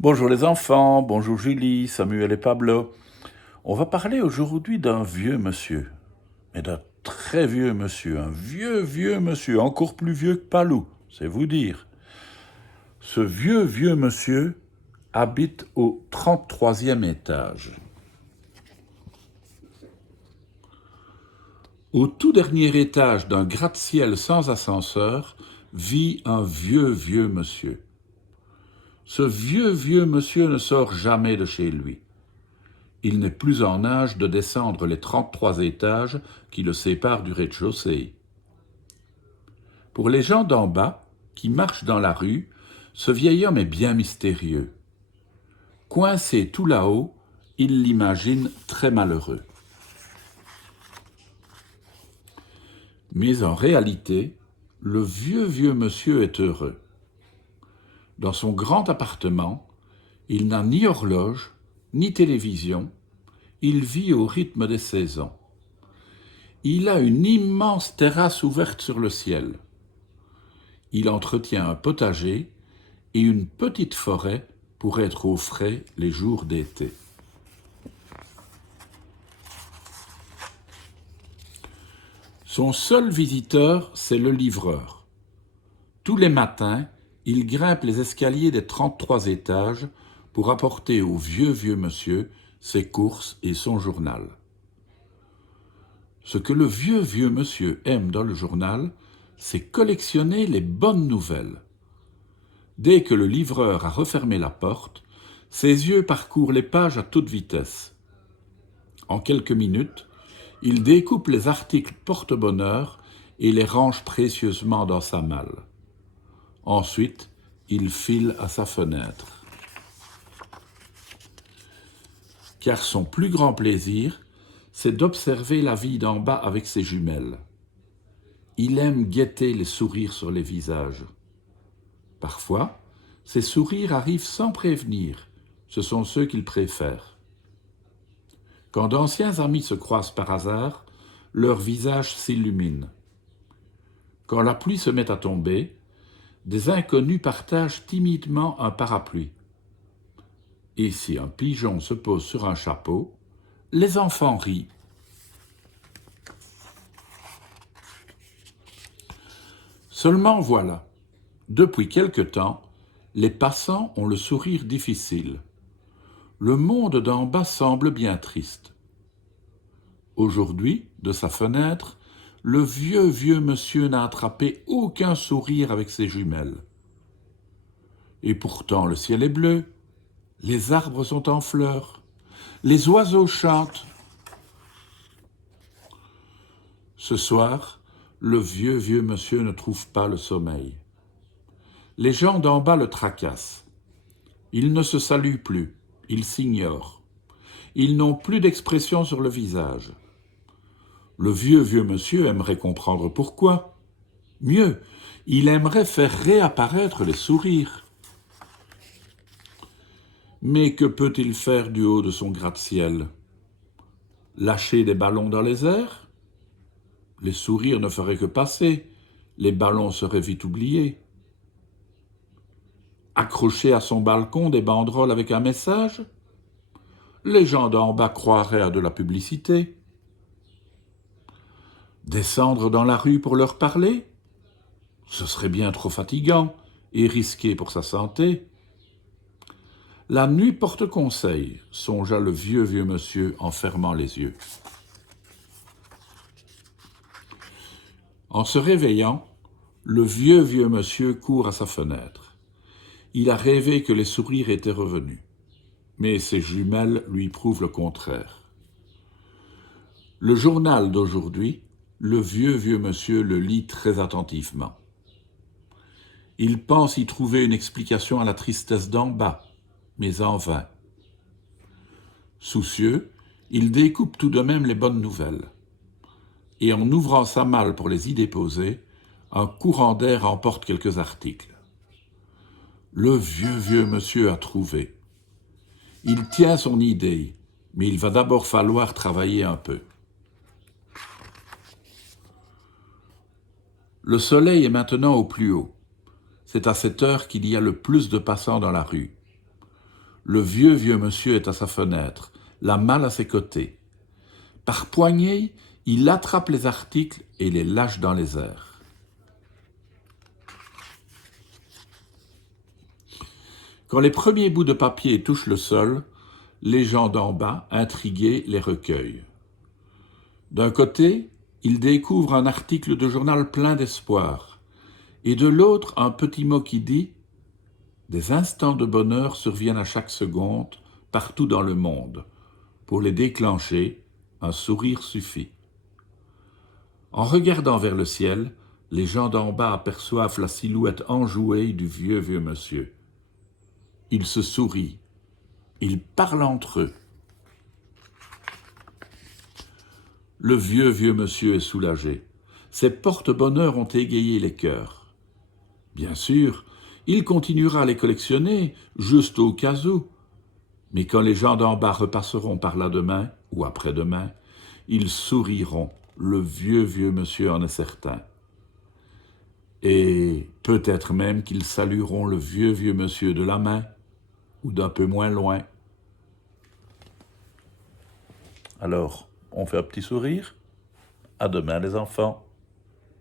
Bonjour les enfants, bonjour Julie, Samuel et Pablo. On va parler aujourd'hui d'un vieux monsieur, mais d'un très vieux monsieur, un vieux monsieur, encore plus vieux que Palou, c'est vous dire. Ce vieux monsieur habite au 33e étage. Au tout dernier étage d'un gratte-ciel sans ascenseur vit un vieux monsieur. Ce vieux monsieur ne sort jamais de chez lui. Il n'est plus en âge de descendre les 33 étages qui le séparent du rez-de-chaussée. Pour les gens d'en bas, qui marchent dans la rue, ce vieil homme est bien mystérieux. Coincé tout là-haut, ils l'imaginent très malheureux. Mais en réalité, le vieux monsieur est heureux. Dans son grand appartement, il n'a ni horloge, ni télévision, il vit au rythme des saisons. Il a une immense terrasse ouverte sur le ciel. Il entretient un potager et une petite forêt pour être au frais les jours d'été. Son seul visiteur, c'est le livreur. Tous les matins, il grimpe les escaliers des 33 étages pour apporter au vieux monsieur ses courses et son journal. Ce que le vieux monsieur aime dans le journal, c'est collectionner les bonnes nouvelles. Dès que le livreur a refermé la porte, ses yeux parcourent les pages à toute vitesse. En quelques minutes, il découpe les articles porte-bonheur et les range précieusement dans sa malle. Ensuite, il file à sa fenêtre. Car son plus grand plaisir, c'est d'observer la vie d'en bas avec ses jumelles. Il aime guetter les sourires sur les visages. Parfois, ces sourires arrivent sans prévenir, ce sont ceux qu'il préfère. Quand d'anciens amis se croisent par hasard, leurs visages s'illuminent. Quand la pluie se met à tomber, des inconnus partagent timidement un parapluie. Et si un pigeon se pose sur un chapeau, les enfants rient. Seulement voilà, depuis quelque temps, les passants ont le sourire difficile. Le monde d'en bas semble bien triste. Aujourd'hui, de sa fenêtre, le vieux monsieur n'a attrapé aucun sourire avec ses jumelles. Et pourtant le ciel est bleu, les arbres sont en fleurs, les oiseaux chantent. Ce soir, le vieux monsieur ne trouve pas le sommeil. Les gens d'en bas le tracassent. Ils ne se saluent plus, ils s'ignorent. Ils n'ont plus d'expression sur le visage. Le vieux monsieur aimerait comprendre pourquoi. Mieux, il aimerait faire réapparaître les sourires. Mais que peut-il faire du haut de son gratte-ciel? Lâcher des ballons dans les airs? Les sourires ne feraient que passer, les ballons seraient vite oubliés. Accrocher à son balcon des banderoles avec un message? Les gens d'en bas croiraient à de la publicité. Descendre dans la rue pour leur parler? Ce serait bien trop fatigant et risqué pour sa santé. La nuit porte conseil, songea le vieux monsieur en fermant les yeux. En se réveillant, le vieux monsieur court à sa fenêtre. Il a rêvé que les sourires étaient revenus, mais ses jumelles lui prouvent le contraire. Le journal d'aujourd'hui, le vieux monsieur le lit très attentivement. Il pense y trouver une explication à la tristesse d'en bas, mais en vain. Soucieux, il découpe tout de même les bonnes nouvelles. Et en ouvrant sa malle pour les y déposer, un courant d'air emporte quelques articles. Le vieux monsieur a trouvé. Il tient son idée, mais il va d'abord falloir travailler un peu. Le soleil est maintenant au plus haut. C'est à cette heure qu'il y a le plus de passants dans la rue. Le vieux monsieur est à sa fenêtre, la malle à ses côtés. Par poignées, il attrape les articles et les lâche dans les airs. Quand les premiers bouts de papier touchent le sol, les gens d'en bas, intrigués, les recueillent. D'un côté, ils découvrent un article de journal plein d'espoir, et de l'autre, un petit mot qui dit « Des instants de bonheur surviennent à chaque seconde, partout dans le monde. Pour les déclencher, un sourire suffit. » En regardant vers le ciel, les gens d'en bas aperçoivent la silhouette enjouée du vieux monsieur. Ils se sourient. Ils parlent entre eux. Le vieux monsieur est soulagé. Ses porte-bonheur ont égayé les cœurs. Bien sûr, il continuera à les collectionner, juste au cas où. Mais quand les gens d'en bas repasseront par là demain ou après-demain, ils souriront. Le vieux monsieur en est certain. Et peut-être même qu'ils salueront le vieux monsieur de la main ou d'un peu moins loin. Alors, on fait un petit sourire. À demain les enfants.